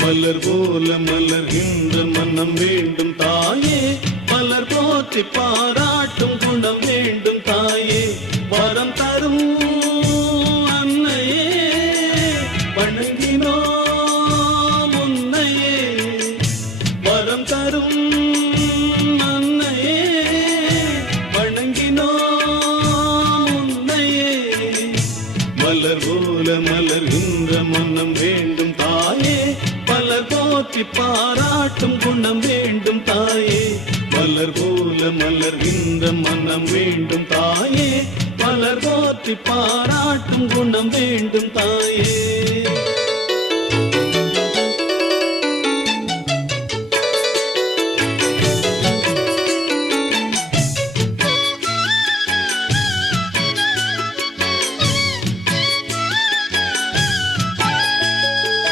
மலர் போல மலர்கின்ற மனம் வேண்டும் தாயே, மலர் போற்றி பாராட்டும் குணம் வேண்டும் தாயே, வரம் தரும் அன்னையே வணங்கினோம் உன்னையே, வரம் தரும் அன்னையே வணங்கினோம் உன்னையே. மலர் போல மலர்கின்ற மனம் வேண்டும் தாயே, மலர் போற்றி பாராட்டும் குணம் வேண்டும் தாயே, மலர் போல மலர்கின்ற மனம் வேண்டும் தாயே, மலர் போற்றி பாராட்டும் குணம் வேண்டும் தாயே.